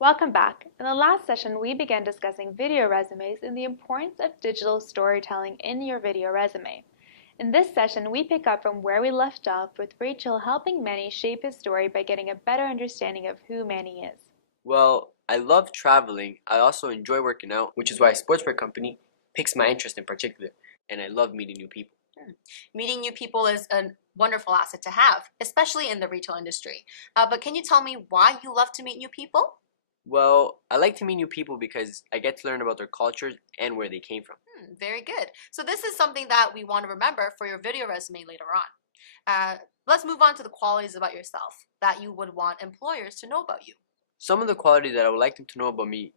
Welcome back. In the last session, we began discussing video resumes and the importance of digital storytelling in your video resume. In this session, we pick up from where we left off with Rachel helping Manny shape his story by getting a better understanding of who Manny is. Well, I love traveling. I also enjoy working out, which is why a sportswear company picks my interest in particular. And I love meeting new people. Meeting new people is a wonderful asset to have, especially in the retail industry. But can you tell me why you love to meet new people? Well, I like to meet new people because I get to learn about their cultures and where they came from. Very good. So this is something that we want to remember for your video resume later on. Let's move on to the qualities about yourself that you would want employers to know about you. Some of the qualities that I would like them to know about me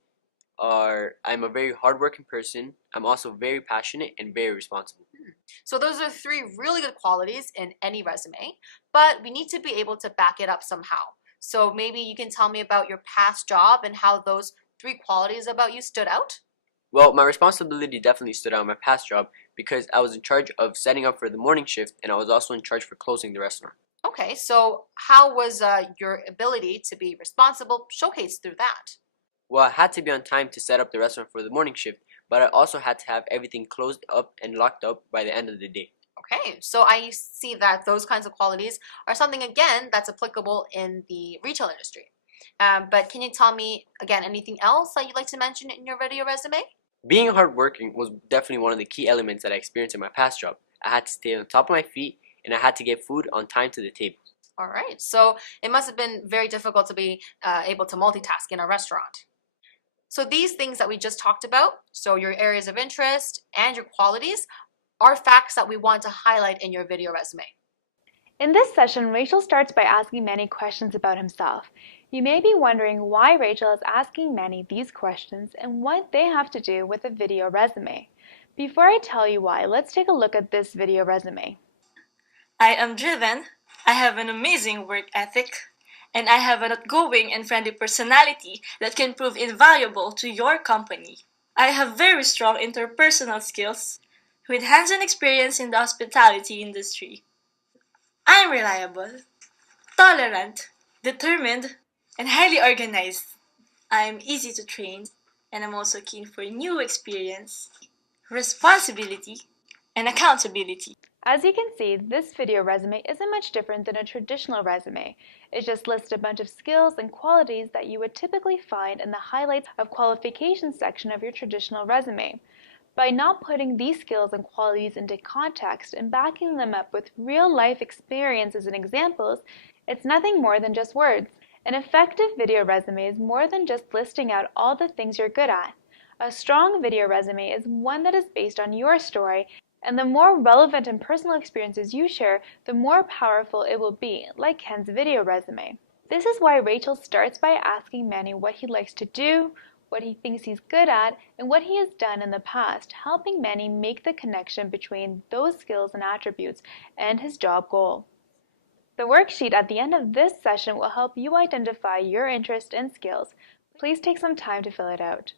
are I'm a very hardworking person. I'm also very passionate and very responsible. So those are three really good qualities in any resume, but we need to be able to back it up somehow. So maybe you can tell me about your past job and how those three qualities about you stood out? Well, my responsibility definitely stood out in my past job because I was in charge of setting up for the morning shift and I was also in charge for closing the restaurant. Okay, so how was your ability to be responsible showcased through that? Well, I had to be on time to set up the restaurant for the morning shift, but I also had to have everything closed up and locked up by the end of the day. Okay, so I see that those kinds of qualities are something, again, that's applicable in the retail industry. But can you tell me, again, anything else that you'd like to mention in your video resume? Being hardworking was definitely one of the key elements that I experienced in my past job. I had to stay on top of my feet and I had to get food on time to the table. All right, so it must have been very difficult to be able to multitask in a restaurant. So these things that we just talked about, so your areas of interest and your qualities, are facts that we want to highlight in your video resume. In this session, Rachel starts by asking Manny questions about himself. You may be wondering why Rachel is asking Manny these questions and what they have to do with a video resume. Before I tell you why, let's take a look at this video resume. I am driven, I have an amazing work ethic, and I have an outgoing and friendly personality that can prove invaluable to your company. I have very strong interpersonal skills with hands-on experience in the hospitality industry. I'm reliable, tolerant, determined, and highly organized. I'm easy to train, and I'm also keen for new experience, responsibility, and accountability. As you can see, this video resume isn't much different than a traditional resume. It just lists a bunch of skills and qualities that you would typically find in the highlights of qualifications section of your traditional resume. By not putting these skills and qualities into context and backing them up with real-life experiences and examples, it's nothing more than just words. An effective video resume is more than just listing out all the things you're good at. A strong video resume is one that is based on your story, and the more relevant and personal experiences you share, the more powerful it will be, like Ken's video resume. This is why Rachel starts by asking Manny what he likes to do, what he thinks he's good at, and what he has done in the past, helping Manny make the connection between those skills and attributes and his job goal. The worksheet at the end of this session will help you identify your interests and skills. Please take some time to fill it out.